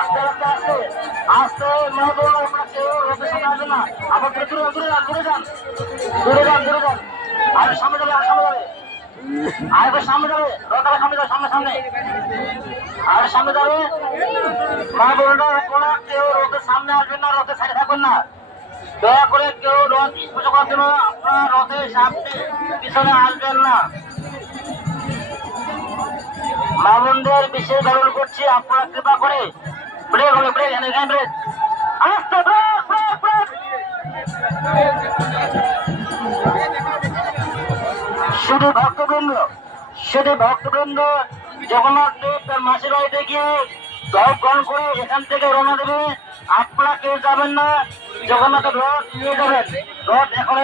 আস্তে আস্তে আস্তে মা বোন আমরা কেউ রোদে সামনে আসবে না আবার দূরে দূরে দূরে যান দূরে যান দূরে যান দূরে যান আর সামনে যাবে। আর মা বোনরা সামনে আসবেন না রোদের সাইডে থাকবেন না। দয়া করে কেউ রথ স্পর্শ করার জন্য আপনারা রথের সামনে পিছনে আসবেন না। মা বোনদের বিশেষ অনুরোধ করছি, আপনারা কৃপা করে শুধু ভক্তবৃন্দ শুধু ভক্তবৃন্দ, জগন্নাথ দেব, তার মাসির বাড়িতে গিয়ে জব গ্রহণ করে এখান থেকে রওনা দেবে। আপনারা কেউ যাবেন না। জগন্নাথের রথ নিয়ে যাবেন। রথ এখন